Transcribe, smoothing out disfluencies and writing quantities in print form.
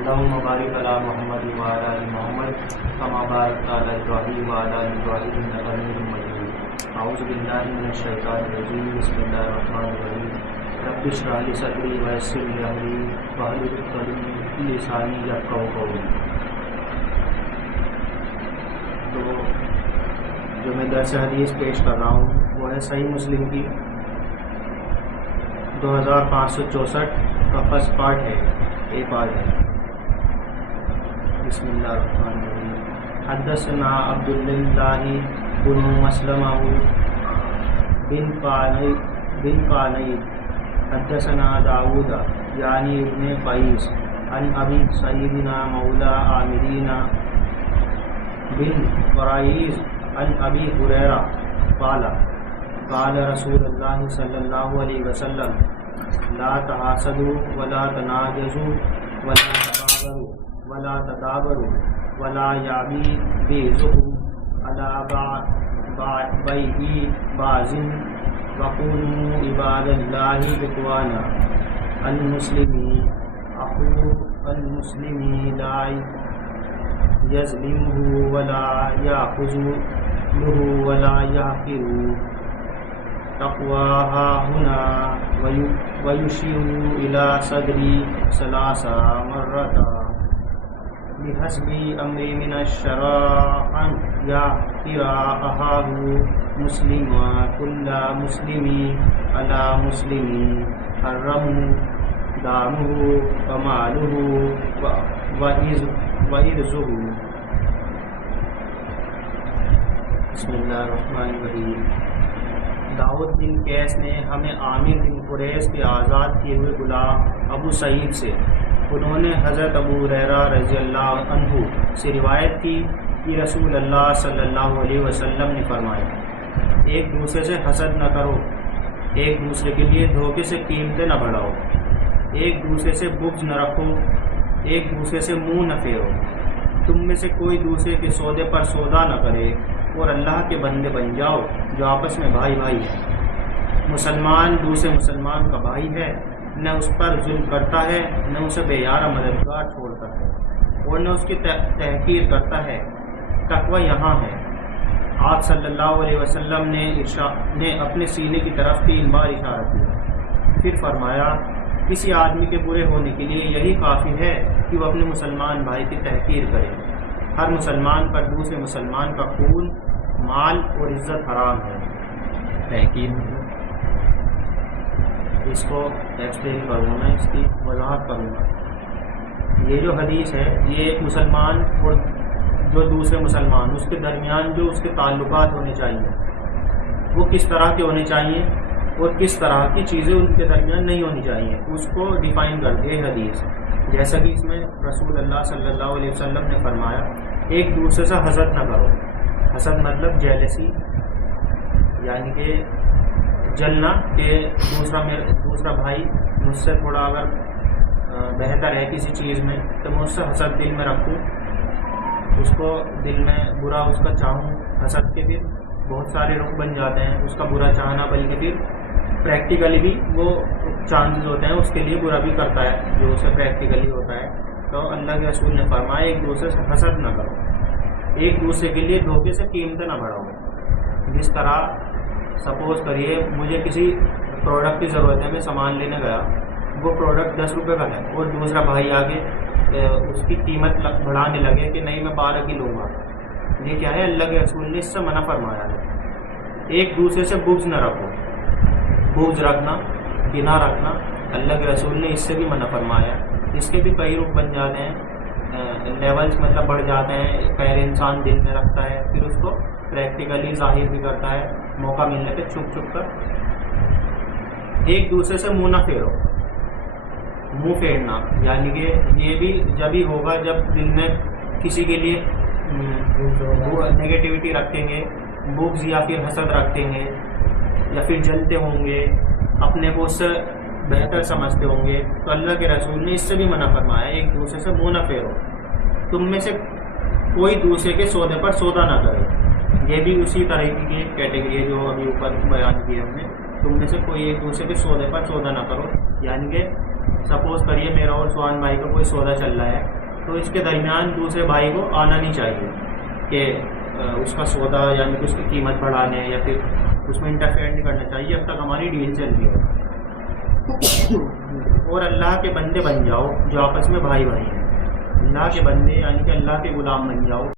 اللهم بارك على محمد وعلى آل محمد كما باركت على إبراهيم وعلى آل إبراهيم إنك حميد مجيد. أعوذ بالله من الشيطان الرجيم. بسم الله الرحمن الرحيم. رب اشرح لي صدري ويسر لي أمري واحلل عقدة من لساني يفقهوا قولي. تو جو میں درس حدیث پیش کر رہا ہوں وہ ہے صحیح مسلم کی 2564 کا فرسٹ پارٹ ہے، ایک پارٹ ہے. بسم اللہ الرحمن الرحیم. حدثنا عبد اللہ بن مسلمہ بن قانید حدثنا داود یعنی ابن قیس عن ابی سعیدنا مولا عامرین بن قرائز عن ابی ہریرہ قال قال رسول اللہ صلی اللہ علیہ وسلم لا تحاسدوا ولا تناجزوا ولا تباغضوا ولا تدابروا ولا يعبي بعضكم على بيع بعض وكونوا عباد الله إخوانا. المسلم أخو المسلم لا يظلمه ولا يأخذه ولا يحقره. تقواها هنا ويشير إلى صدري 3 مرات. بحسب امر من الشرع ان يحقر اخاه مسلما كل مسلم على مسلم حرم دمه وماله وعرضه. بسم اللہ الرحمن الرحیم. داؤد بن قیس نے ہمیں عامر بن قریش کے آزاد کیے ہوئے غلام ابو سعید سے، انہوں نے حضرت ابو ہریرہ رضی اللہ عنہ سے روایت کی کہ رسول اللہ صلی اللہ علیہ وسلم نے فرمایا، ایک دوسرے سے حسد نہ کرو، ایک دوسرے کے لیے دھوکے سے قیمتیں نہ بڑھاؤ، ایک دوسرے سے بغض نہ رکھو، ایک دوسرے سے منہ نہ پھیرو، تم میں سے کوئی دوسرے کے سودے پر سودا نہ کرے، اور اللہ کے بندے بن جاؤ جو آپس میں بھائی بھائی ہیں. مسلمان دوسرے مسلمان کا بھائی ہے، نہ اس پر ظلم کرتا ہے، نہ اسے بے یارہ مددگار چھوڑتا ہے، اور نہ اس کی تحقیر کرتا ہے. تقوی یہاں ہے. آپ صلی اللہ علیہ وسلم نے اپنے سینے کی طرف 3 بار اشارہ کیا، پھر فرمایا کسی آدمی کے برے ہونے کے لیے یہی کافی ہے کہ وہ اپنے مسلمان بھائی کی تحقیر کرے. ہر مسلمان پر دوسرے مسلمان کا خون، مال اور عزت حرام ہے. تحقیر اس کو ایکسپلین کروں میں، اس کی وضاحت کروں گا. یہ جو حدیث ہے یہ ایک مسلمان اور جو دوسرے مسلمان اس کے درمیان جو اس کے تعلقات ہونے چاہیے وہ کس طرح کے ہونے چاہیے اور کس طرح کی چیزیں ان کے درمیان نہیں ہونی چاہیے اس کو ڈیفائن کرتی ہے حدیث. جیسا کہ اس میں رسول اللہ صلی اللہ علیہ وسلم نے فرمایا ایک دوسرے سے حسد نہ کرو. حسد مطلب جیلسی، یعنی کہ جلنا کہ دوسرا بھائی مجھ سے تھوڑا اگر بہتر ہے کسی چیز میں تو میں اس سے حسد دل میں رکھوں، اس کو دل میں برا اس کا چاہوں. حسد کے پھر بہت سارے رخ بن جاتے ہیں، اس کا برا چاہنا، بلکہ پھر پریکٹیکلی بھی وہ چانسز ہوتے ہیں اس کے لیے برا بھی کرتا ہے جو اسے پریکٹیکلی ہوتا ہے. تو اللہ کے رسول نے فرمایا ایک دوسرے سے حسد نہ کرو، ایک دوسرے کے لیے دھوکے سے قیمتیں نہ بڑھاؤ. جس طرح سپوز کریے مجھے کسی پروڈکٹ کی ضرورت ہے، میں سامان لینے گیا، وہ پروڈکٹ 10 روپے کا ہے اور دوسرا بھائی آگے اس کی قیمت بڑھانے لگے کہ نہیں میں 12 کی لوں گا. یہ کیا ہے؟ اللہ کے رسول نے اس سے منع فرمایا ہے. ایک دوسرے سے بغض نہ رکھو. بغض رکھنا، گنا رکھنا اللہ کے رسول نے اس سے بھی منع فرمایا. اس کے بھی کئی رخ بن جاتے ہیں، لیولز مطلب بڑھ جاتے ہیں. پہلے انسان دل میں رکھتا ہے، پھر اس کو پریکٹیکلی ظاہر بھی کرتا ہے موقع ملنے پہ چھپ کر. ایک دوسرے سے منہ نہ پھیرو. منہ پھیرنا یعنی کہ یہ بھی جب ہی ہوگا جب دل میں کسی کے لیے نگیٹیوٹی رکھیں گے، بغض یا پھر حسد رکھیں گے، یا پھر جلتے ہوں گے، اپنے کو اس سے بہتر سمجھتے ہوں گے. تو اللہ کے رسول نے اس سے بھی منع فرمایا ایک دوسرے سے منہ نہ پھیرو. تم میں سے کوئی دوسرے کے سودے پر سودا نہ کرے. یہ بھی اسی طرح کی ایک کیٹیگری ہے جو ابھی اوپر بیان کی ہم نے. تم میں سے کوئی ایک دوسرے کے سودے پر سودا نہ کرو، یعنی کہ سپوز کریے میرا اور سبحان بھائی کا کوئی سودا چل رہا ہے، تو اس کے درمیان دوسرے بھائی کو آنا نہیں چاہیے کہ اس کا سودا یعنی کہ اس کی قیمت بڑھانے یا پھر اس میں انٹرفیئر نہیں کرنا چاہیے جب تک ہماری ڈیل چل رہی ہے۔ اور اللہ کے بندے بن جاؤ جو آپس میں بھائی بھائی ہیں، اللہ کے بندے یعنی کہ اللہ کے غلام بن جاؤ۔